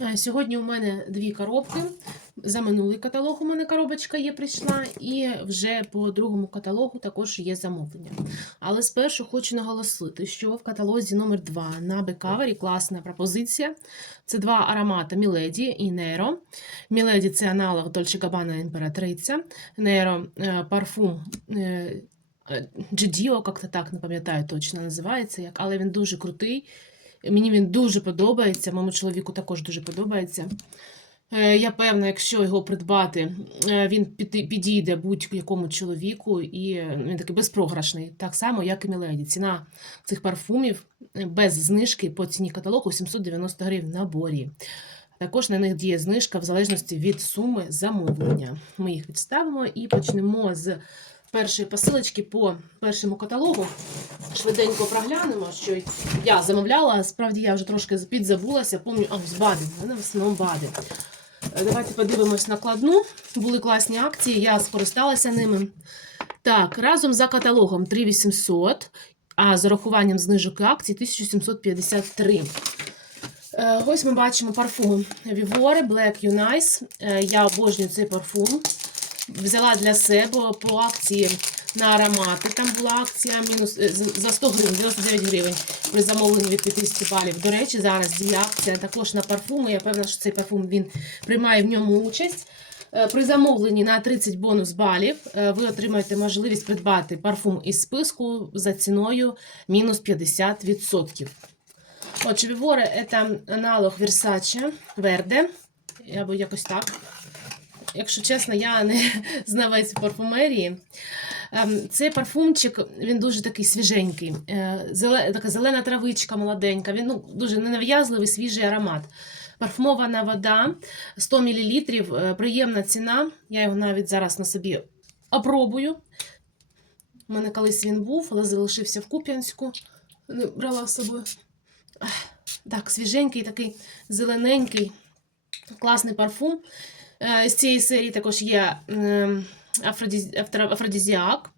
Е, Сьогодні у мене дві коробки. За минулий каталог у мене коробочка є прийшла, і вже по другому каталогу також є замовлення. Але спершу хочу наголосити, що в каталозі номер 2 на бекавері класна пропозиція. Це два аромати Міледі і Неро. Міледі це аналог Dolce Gabbana імператриця. Неро е, парфум. е, е, як-то так не пам'ятаю точно називається, як, але він дуже крутий. Мені він дуже подобається, моєму чоловіку також дуже подобається. Е, Я певна, якщо його придбати, е, він підійде будь-якому чоловіку, і е, він такий безпрограшний, так само, як і Міледі. Ціна цих парфумів без знижки по ціні каталогу 790 гривень в наборі. Також на них діє знижка в залежності від суми замовлення. Ми їх відставимо і почнемо з першої посилочки по першому каталогу. Швиденько проглянемо, що я замовляла. Справді я вже трошки підзабулася. Помню, а ось бади. У мене в основному бади. Е, Давайте подивимось накладну. Були класні акції, я скористалася ними. Так, разом за каталогом 3800, а з урахуванням знижок і акцій 1753. Е, Ось ми бачимо парфуми Vivore Black Unice. Е, Я обожнюю цей парфум. Взяла для себе по акції на аромати. Там була акція мінус е, за 100 гривень, 99 гривень при замовленні від 50 балів. До речі, зараз діє акція також на парфуми. Я певна, що цей парфум він приймає в ньому участь. Е, При замовленні на 30 бонус балів е, ви отримаєте можливість придбати парфум із списку за ціною мінус 50%. Отже, Vivore – це аналог Versace Verde, або якось так. Якщо чесно, я не знавець парфумерії. Ем, Цей парфумчик він дуже такий свіженький. Е, така зелена травичка молоденька. Він ну, дуже ненав'язливий, свіжий аромат. Парфумована вода 100 мл, е, приємна ціна. Я його навіть зараз на собі опробую. У мене колись він був, але залишився в Куп'янську. Брала з собою. Так, свіженький, такий зелененький, класний парфум. Е, З цієї серії також є афродізіак.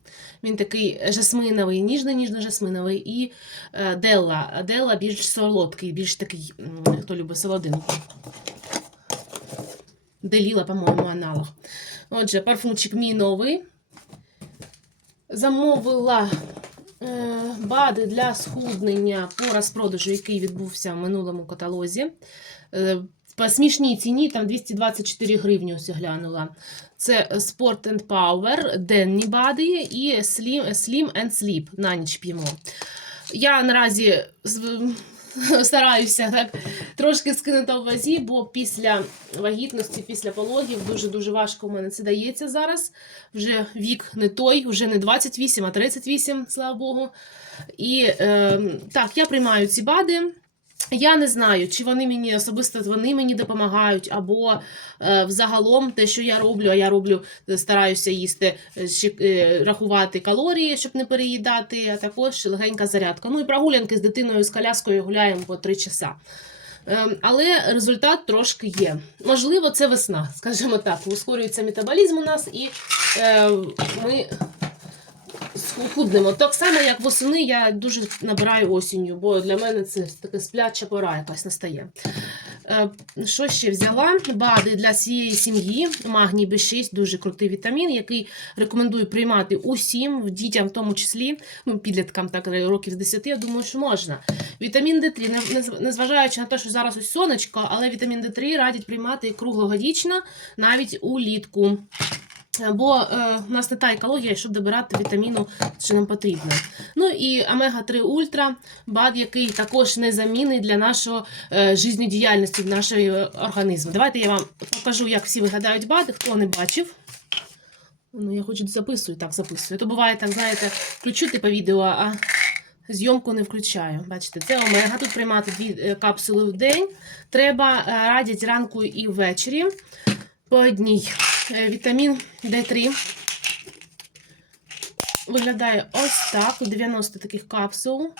Він такий жасминовий, ніжно-ніжно-жасминовий. І е, Делла. Делла більш солодкий, більш такий, хто любить солодинку. Деліла, по-моєму, аналог. Отже, парфумчик мій новий. Замовила е, бади для схуднення по розпродажу, який відбувся в минулому каталозі. По смішній ціні, там 224 гривні ось глянула. Це Sport and Power, денні бади і Slim, Slim and Sleep на ніч п'ємо. Я наразі стараюся так трошки скинути в вазі, бо після вагітності, після пологів дуже-дуже важко в мене це дається зараз. Вже вік не той, вже не 28, а 38, слава Богу. І е, так, я приймаю ці бади. Я не знаю, чи вони мені особисто вони мені допомагають, або е, взагалом те, що я роблю, а я роблю, е, стараюся їсти, е, е, рахувати калорії, щоб не переїдати, а також легенька зарядка. Ну і прогулянки з дитиною з коляскою гуляємо по 3 часа. Ем, Але результат трошки є. Можливо, це весна, скажімо так. Ускорюється метаболізм у нас, і е, ми худнемо. Так само, як восени, я дуже набираю осінню, бо для мене це така спляча пора якась настає. Е, Що ще взяла? Бади для всієї сім'ї. Магній B6, дуже крутий вітамін, який рекомендую приймати усім, дітям в тому числі, ну, підліткам так років з 10, я думаю, що можна. Вітамін D3, не- не- незважаючи на те, що зараз ось сонечко, але вітамін D3 радять приймати круглогодічно, навіть улітку. Бо е, у нас не та екологія, щоб добирати вітаміну, що нам потрібно. Ну і омега-3 Ультра, БАД, який також незамінний для нашої е, життєдіяльності, нашого е, організму. Давайте я вам покажу, як всі виглядають БАДи, хто не бачив. Ну, я хоч записую, так записую. То буває так, знаєте, включу по відео, а зйомку не включаю. Бачите, це омега. Тут приймати дві е, капсули в день. Треба е, радять ранку і ввечері по одній. Е, Вітамін D3 виглядає ось так. 90 таких капсул.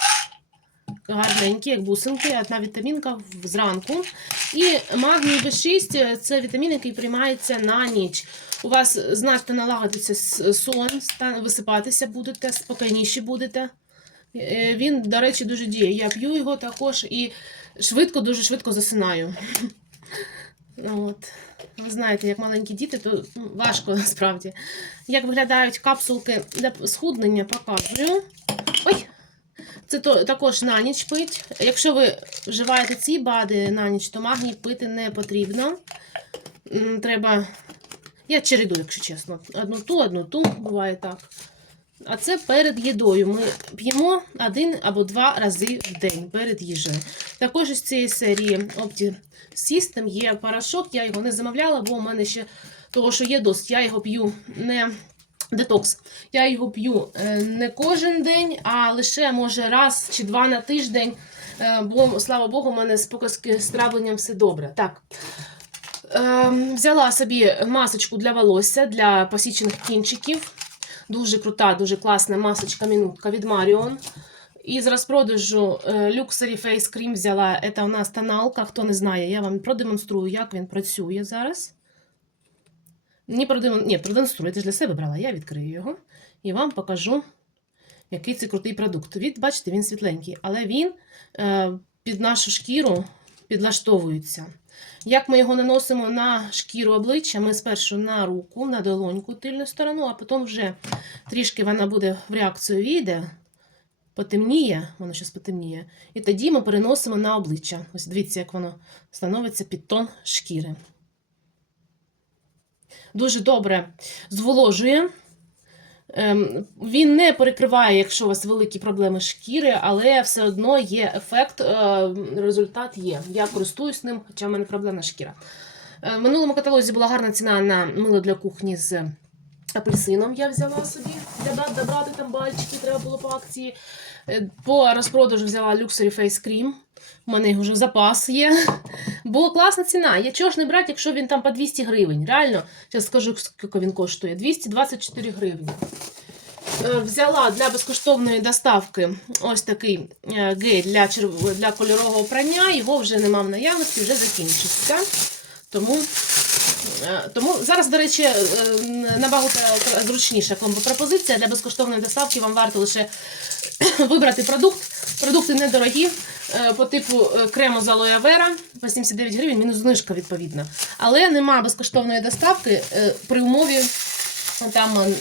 Гарненькі, як бусинки, одна вітамінка зранку. І магній B6 це вітамін, який приймається на ніч. У вас значно налагодиться сон, висипатися будете, спокійніші будете. Е, Він, до речі, дуже діє. Я п'ю його також і швидко, дуже швидко засинаю. От. Ви знаєте, як маленькі діти, то ну, важко насправді. Як виглядають капсулки для схуднення, показую. Ой! Це то, також на ніч пить. Якщо ви вживаєте ці бади на ніч, то магній пити не потрібно. Треба. Я чередую, якщо чесно. Одну ту, одну ту, буває так. А це перед їдою. Ми п'ємо один або два рази в день перед їжею. Також із цієї серії Opti System є порошок. Я його не замовляла, бо у мене ще того, що є досить. Я його п'ю не детокс. Я його п'ю е, не кожен день, а лише може раз чи два на тиждень. Е, Бо, слава Богу, у мене з показки з травленням все добре. Так. Ем, взяла собі масочку для волосся для посічених кінчиків. Дуже крута, дуже класна масочка мінутка від Marion. Із розпродажу е, Luxury Face Cream взяла. Це у нас тоналка. Хто не знає, я вам продемонструю, як він працює зараз. Ні, продемон... Ні, продемонструю, я ж для себе брала. Я відкрию його і вам покажу, який це крутий продукт. Від, бачите, він світленький, але він е, під нашу шкіру підлаштовується. Як ми його наносимо на шкіру обличчя, ми спершу на руку, на долоньку тильну сторону, а потім вже трішки вона буде в реакцію війде, потемніє, воно щось потемніє, і тоді ми переносимо на обличчя. Ось дивіться, як воно становиться під тон шкіри. Дуже добре зволожує. Ем, Він не перекриває, якщо у вас великі проблеми шкіри, але все одно є ефект, е, результат є. Я користуюсь ним, хоча в мене проблемна шкіра. Е, В минулому каталозі була гарна ціна на мило для кухні з апельсином. Я взяла собі для брати там бальчики, треба було по акції. По розпродажу взяла Luxury Face Cream. У мене його вже запас є. Бо класна ціна. Я чого ж не брати, якщо він там по 200 гривень. Реально, зараз скажу, скільки він коштує. 224 гривні. Е, Взяла для безкоштовної доставки ось такий е, гель для, для кольорового прання. Його вже нема в наявності, вже закінчився. Тому, тому зараз, до речі, е, набагато зручніша комбо-пропозиція. Для безкоштовної доставки вам варто лише вибрати продукт. Продукти недорогі. е, По типу е, крему з алоє вера по 79 гривень, мінус знижка відповідно. Але нема безкоштовної доставки е, при умові там е,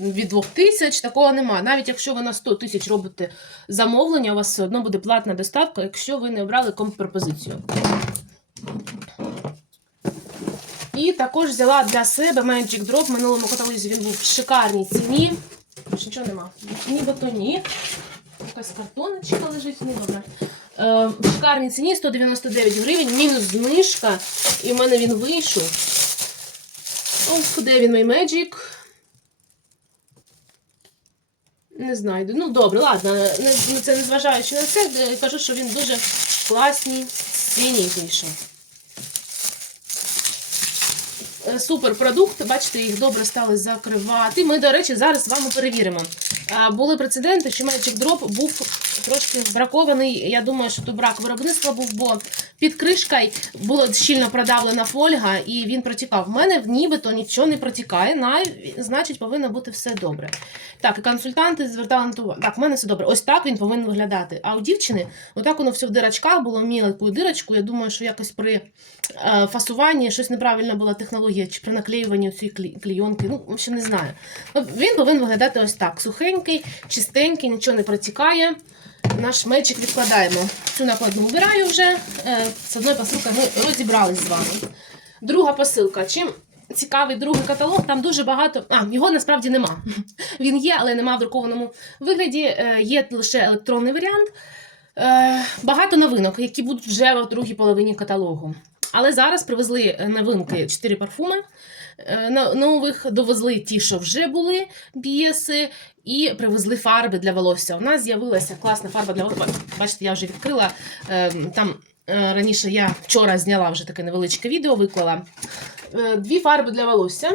від 2000, такого нема. Навіть якщо ви на 100 тисяч робите замовлення, у вас все одно буде платна доставка, якщо ви не обрали комп-пропозицію. І також взяла для себе Magic Drop. В минулому каталозі він був в шикарній ціні. Нічого нема. Нібито ні. Якась картоночка лежить, ну добре. Е, в шикарній ціні 199 гривень, мінус знижка. І в мене він вийшов. Ох, де він мій Magic? Не знайду. Ну, добре, ладно. Не, це незважаючи на це, кажу, що він дуже класній ціні вийшов. Е, Супер продукт, бачите, їх добре стали закривати. Ми, до речі, зараз з вами перевіримо. Були прецеденти, що Magic Drop був трошки бракований. Я думаю, що то брак виробництва був, бо під кришкою була щільно продавлена фольга, і він протікав. В мене нібито нічого не протікає, значить, повинно бути все добре. Так, і консультанти звертали на увагу. Так, в мене все добре. Ось так він повинен виглядати. А у дівчини, отак воно все в дирочках було міленькою дирочку. Я думаю, що якось при е, фасуванні щось неправильна була технологія, чи при наклеюванні цієї клійонки. Ну, в общем, не знаю. Він повинен виглядати ось так: сухенький, чистенький, нічого не протікає. Наш мечик відкладаємо. Цю накладну вбираю вже. Е, З одної посилки ми розібрались з вами. Друга посилка. Чим цікавий другий каталог? Там дуже багато. А, його насправді нема. Він є, але нема в друкованому вигляді. Е, Є лише електронний варіант. Е, Багато новинок, які будуть вже в другій половині каталогу. Але зараз привезли новинки 4 парфуми. Е, Нових довезли ті, що вже були бієси, і привезли фарби для волосся. У нас з'явилася класна фарба для волосся. Бачите, я вже відкрила. е, Там е, раніше я вчора зняла вже таке невеличке відео, виклала. Е, Дві фарби для волосся.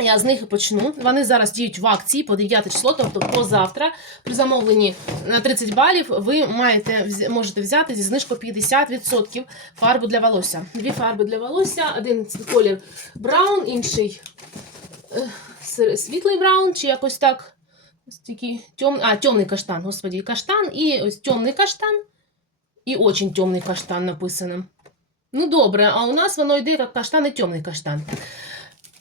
Я з них і почну. Вони зараз діють в акції по 9 число, тобто позавтра. При замовленні на 30 балів ви маєте, можете взяти зі знижкою 50% фарбу для волосся. Дві фарби для волосся, один колір браун, інший е, світлий браун, чи якось так. Ось такий тьом... А, темний каштан, господі, каштан, і ось темний каштан, і очень темний каштан написано. Ну, добре, а у нас воно йде як каштан і темний каштан.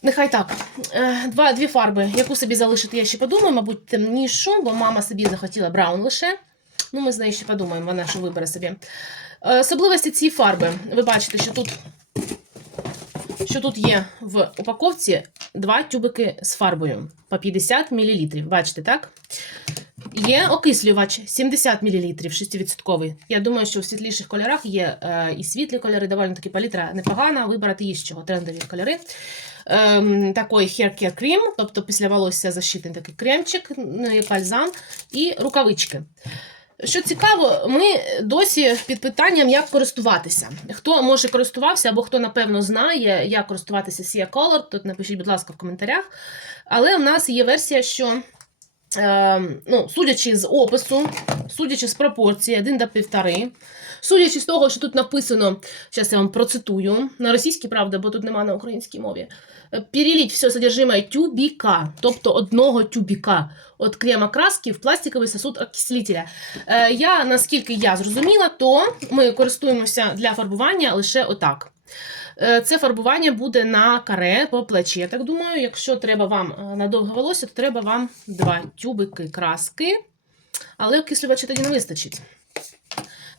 Нехай так. Е, Два, дві фарби. Яку собі залишити, я ще подумаю, мабуть, темнішу, бо мама собі захотіла браун лише. Ну, ми з нею ще подумаємо, вона що вибере собі. Е, Особливості цієї фарби. Ви бачите, що тут, що тут є в упаковці два тюбики з фарбою по 50 мл. Бачите, так? Є окислювач 70 мл 6%. Я думаю, що в світліших кольорах є е, і світлі кольори, доволі таки палітра непогана, вибрати є з чого трендові кольори. Ем, такий hair care cream, тобто після волосся защитний такий кремчик, ну, і бальзам, і рукавички. Що цікаво, ми досі під питанням, як користуватися. Хто може користувався, або хто, напевно, знає, як користуватися Sia Color, тут напишіть, будь ласка, в коментарях. Але в нас є версія, що ну, судячи з опису, судячи з пропорції 1 до 1,5, судячи з того, що тут написано, зараз я вам процитую, на російській, правда, бо тут нема на українській мові. Перелить все содержимое тюбіка, тобто одного тюбіка від крема краски в пластиковий сосуд окислителя. Е, я, наскільки я зрозуміла, то ми користуємося для фарбування лише отак. Е, Це фарбування буде на каре по плечі. Я так думаю, якщо треба вам е, на довге волосся, то треба вам два тюбики краски, але окислювача тоді не вистачить.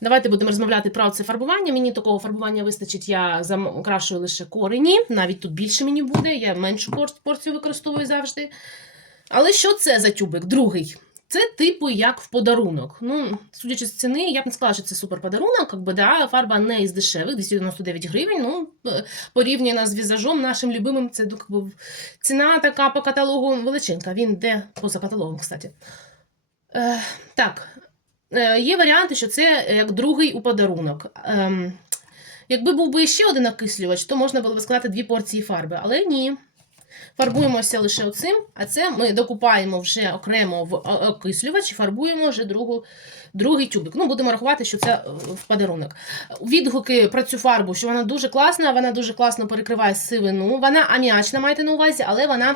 Давайте будемо розмовляти про це фарбування. Мені такого фарбування вистачить, я закрашую лише корені, навіть тут більше мені буде, я меншу порцію використовую завжди. Але що це за тюбик? Другий. Це типу як в подарунок. Ну, судячи з ціни, я б не сказала, що це супер подарунок. Якби, да, фарба не із дешевих, 299 гривень. Ну, е, порівняно з візажом нашим любимим, це ну, якби, ціна така по каталогу величинка. Він де поза каталогом, кстати. Е, так, е, є варіанти, що це як другий у подарунок. Ем, якби був би ще один окислювач, то можна було б сказати дві порції фарби, але ні. Фарбуємося лише оцим, а це ми докупаємо вже окремо в окислювач і фарбуємо вже другу, другий тюбик. Ну, будемо рахувати, що це е, в подарунок. Відгуки про цю фарбу, що вона дуже класна, вона дуже класно перекриває сивину. Вона аміачна, маєте на увазі, але вона,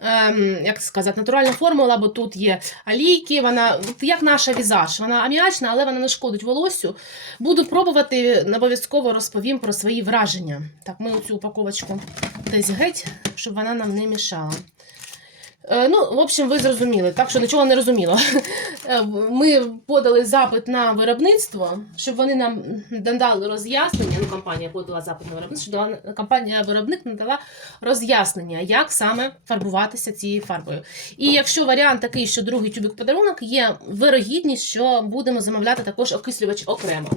ем, як сказати, натуральна формула, бо тут є алійки, вона як наша візаж. Вона аміачна, але вона не шкодить волоссю. Буду пробувати, обов'язково розповім про свої враження. Так, ми оцю упаковочку десь геть, щоб вона нам не мішала. Е, Ну, в общем, ви зрозуміли, так що нічого не розуміло. Е, Ми подали запит на виробництво, щоб вони нам надали роз'яснення. Ну, компанія подала запит на виробництво, щоб компанія виробник надала роз'яснення, як саме фарбуватися цією фарбою. І якщо варіант такий, що другий тюбик подарунок, є вирогідність, що будемо замовляти також окислювач окремо.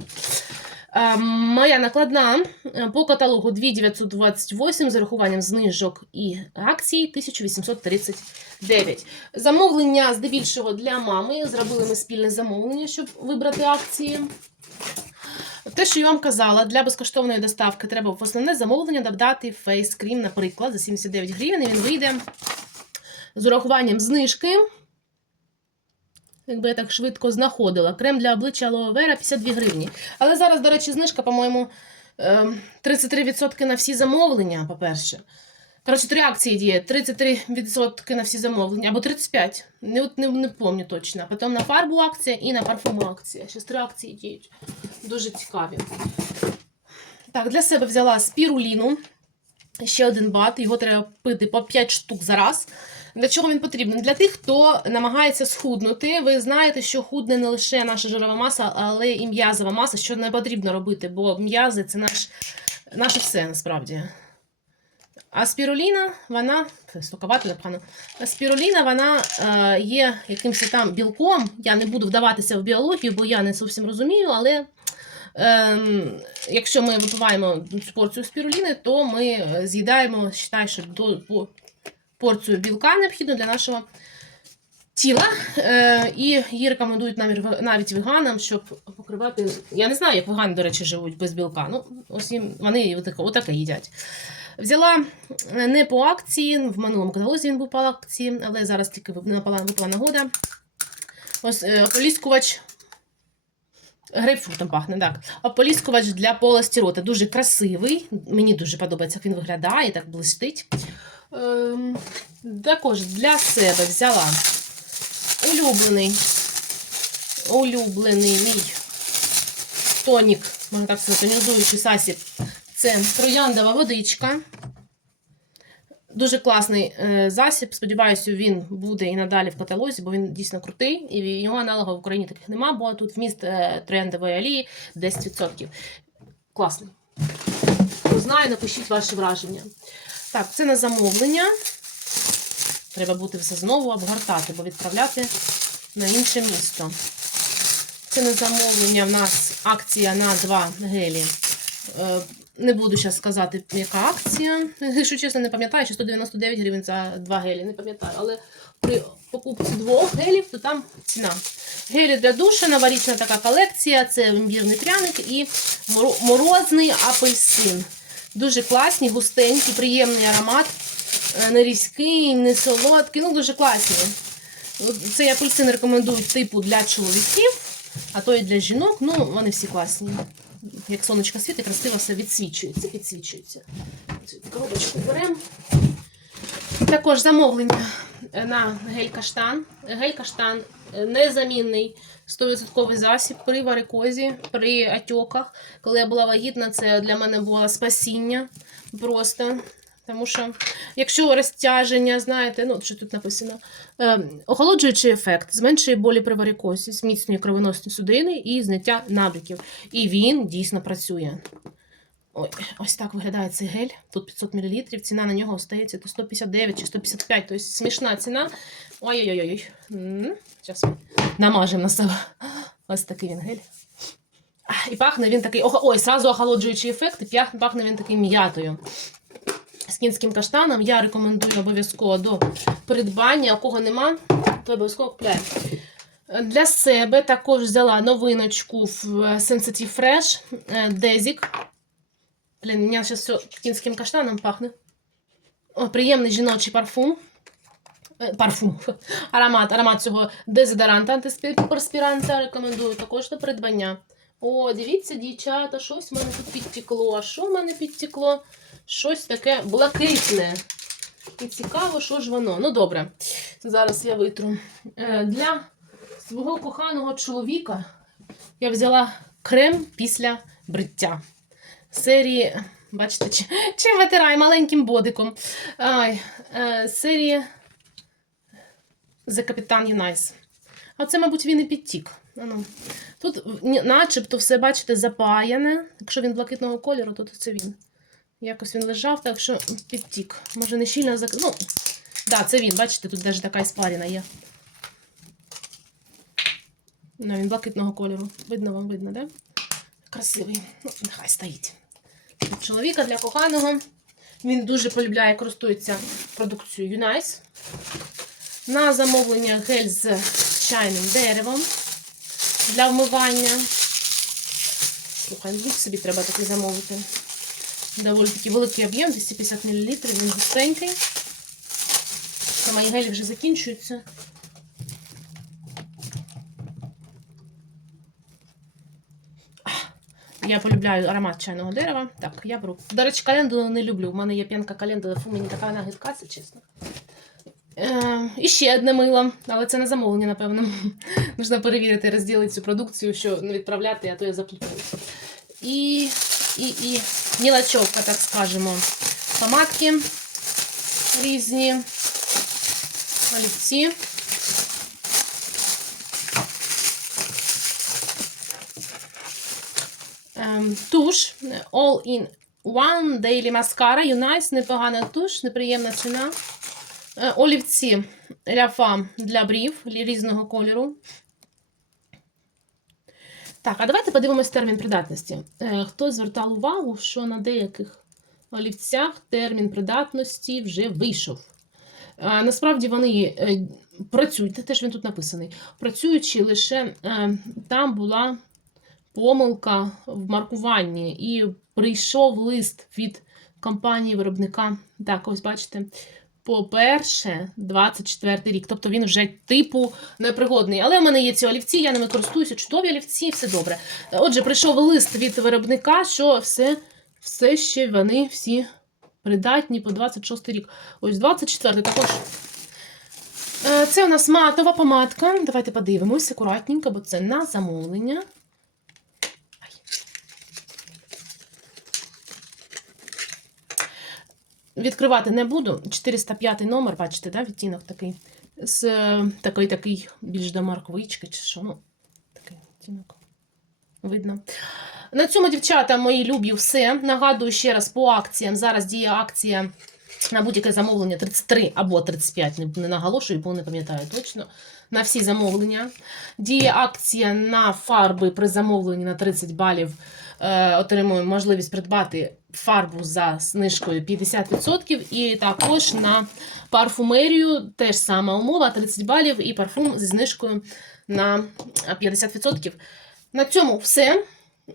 Е, Моя накладна е, по каталогу 2928 з урахуванням знижок і акцій 1839. Замовлення здебільшого для мами. Зробили ми спільне замовлення, щоб вибрати акції. Те, що я вам казала, для безкоштовної доставки треба в основне замовлення додати фейс-крім, наприклад, за 79 гривень. Він вийде з урахуванням знижки. Якби я так швидко знаходила. Крем для обличчя Vera 52 гривні. Але зараз, до речі, знижка, по-моєму, ем, 33% на всі замовлення, по-перше. Коротше, три акції діє. 33% на всі замовлення, або 35%. Не, не, не пам'ятаю точно. Потім на фарбу акція і на парфуму акція. Ще три акції діють. Дуже цікаві. Так, для себе взяла спіруліну. Ще один бат. Його треба пити по 5 штук за раз. Для чого він потрібен? Для тих, хто намагається схуднути. Ви знаєте, що худне не лише наша жирова маса, але і м'язова маса, що не потрібно робити, бо м'язи це наш, наше все насправді. А спіруліна, вона це стокувати напевно. Спіруліна, вона е, є якимось там білком. Я не буду вдаватися в біологію, бо я не зовсім розумію, але. Ем, якщо ми випиваємо цю порцію спіруліни, то ми е, з'їдаємо, вважаю, що до порцію білка необхідну для нашого тіла. Е, і її рекомендують навіть, веганам, щоб покривати. Я не знаю, як вегани, до речі, живуть без білка. Ну, ось їм, вони отаке, отаке їдять. Взяла е, не по акції, в минулому каталозі він був по акції, але зараз тільки вип- напала- випала нагода. Ось е, ополіскувач. Грейпфрутом пахне, так. Ополіскувач для полості рота. Дуже красивий. Мені дуже подобається, як він виглядає, так блистить. Ем, також для себе взяла улюблений, улюблений мій тонік можна так сказати, тонізуючий засіб. Це трояндова водичка. Дуже класний е, засіб. Сподіваюся, він буде і надалі в каталозі, бо він дійсно крутий. І його аналогів в Україні таких нема, бо тут вміст е, трояндової олії 10%. Класний. Знає, напишіть ваші враження. Так, це на замовлення. Треба буде все знову обгортати, бо відправляти на інше місто. Це на замовлення в нас акція на 2 гелі. Е, Не буду зараз сказати, яка акція. Якщо чесно, не пам'ятаю, чи 199 гривень за 2 гелі, не пам'ятаю. Але при покупці двох гелів, то там ціна. Гелі для душа, новорічна така колекція, це імбірний пряник і морозний апельсин. Дуже класні, густенькі, приємний аромат. Е, Не різкий, не солодкий, ну дуже класні. Цей апельсин рекомендують типу для чоловіків, а то і для жінок. Ну, вони всі класні. Як сонечко світить, красиво все відсвічується, підсвічується. Коробочку беремо. Також замовлення на гель-каштан. Гель-каштан е, незамінний 100% засіб при варикозі, при отеках. Коли я була вагітна, це для мене було спасіння просто. Тому що, якщо розтяження, знаєте, ну що тут написано, е, охолоджуючий ефект, зменшує болі при варикозі, зміцнює кровоносні судини і зняття набряків. І він дійсно працює. Ой, ось так виглядає цей гель. Тут 500 мл. Ціна на нього остається то 159 чи 155, тобто смішна ціна. Ой-ой-ой. Зараз ми намажемо на себе. Ось такий він гель. І пахне він такий. Ой, сразу охолоджуючий ефект, і пахне він такий м'ятою. З кінським каштаном я рекомендую обов'язково до придбання. У кого нема, то обов'язково купляємо. Для себе також взяла новиночку в Sensitive Fresh е, Дезік. Блін, у мене зараз все кінським каштаном пахне. О, приємний жіночий парфум. Е, Парфум. Аромат, аромат цього дезодоранта антиперспіранта рекомендую також до придбання. О, дивіться, дівчата, щось в мене тут підтекло. А що в мене підтекло? Щось таке блакитне. І цікаво, що ж воно. Ну, добре. Зараз я витру. Е, Для свого коханого чоловіка я взяла крем після бриття. Серії, бачите, чи, чи витирає маленьким бодиком. Ай, е, серії The Capitan Unice. А це, мабуть, він і підтік. Ану. Тут начебто все, бачите, запаяне. Якщо він блакитного кольору, то це він. Якось він лежав, так що підтік. Може, не щільно зак... Ну, да, це він, бачите, тут навіть така іспаріна є. Ну, він блакитного кольору. Видно вам, видно, да? Красивий. Ну, нехай стоїть. Чоловіка, для коханого. Він дуже полюбляє, користується продукцією Unice. На замовлення гель з чайним деревом для вмивання. Слухай, ну собі треба такий замовити. Доволі такий великий об'єм, 250 мл, він густенький. Мої гелі вже закінчуються. Я полюбляю аромат чайного дерева. Так, я беру. До речі, календулу не люблю. У мене є п'янка календула, фу, мені така вона гидка, це чесно. Е, і ще одне мило, але це не замовлення, напевно. Нужно перевірити, розділити цю продукцію, що не відправляти, а то я заплутаюся. І, і, і мілочовка, так скажемо. Помадки різні, олівці. Туш All in One Daily Mascara. Unice, непогана туш, неприємна ціна. Е, Олівці ляфа для брів різного кольору. Так, а давайте подивимось термін придатності. Е, Хто звертав увагу, що на деяких олівцях термін придатності вже вийшов. Е, Насправді вони працюють, теж він тут написаний. Працюючи лише там була помилка в маркуванні, і прийшов лист від компанії виробника. Так, ось бачите. По-перше, 24 рік. Тобто він вже типу непригодний. Але в мене є ці олівці, я ними користуюся, чудові олівці, все добре. Отже, прийшов лист від виробника, що все, все ще вони всі придатні по 26 рік. Ось 24 також. Е, Це у нас матова помадка. Давайте подивимось акуратненько, бо це на замовлення. Відкривати не буду. 405 номер, бачите, да, відтінок такий. З е, такий, такий більш до марковички, чи що. Ну, такий відтінок. Видно. На цьому, дівчата, мої любі, все. Нагадую ще раз по акціям. Зараз діє акція на будь-яке замовлення 33 або 35, не, не наголошую, бо не пам'ятаю точно. На всі замовлення. Діє акція на фарби при замовленні на 30 балів. Е, отримуємо можливість придбати фарбу за знижкою 50%. І також на парфумерію теж сама умова: 30 балів і парфум зі знижкою на 50%. На цьому все.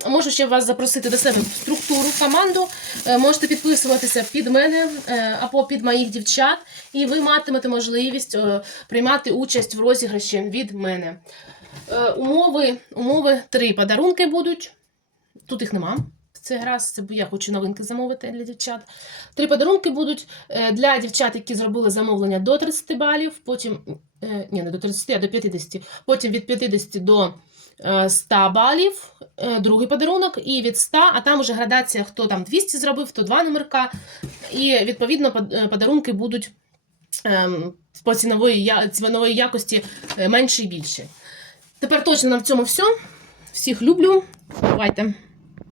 Можу ще вас запросити до себе в структуру, в команду. Е, Можете підписуватися під мене е, або під моїх дівчат, і ви матимете можливість приймати участь в розіграші від мене. Умови, умови три подарунки будуть. Тут їх нема. Це раз, це бо я хочу новинки замовити для дівчат. Три подарунки будуть е, для дівчат, які зробили замовлення до 30 балів, потім е, ні, не до 30, а до 50, потім від 50 до е, 100 балів, е, другий подарунок, і від 100, а там уже градація, хто там 200 зробив, хто 2 номерка. І відповідно подарунки будуть ем, по цінової, цінової якості менше і більше. Тепер точно на цьому все. Всіх люблю. Бувайте!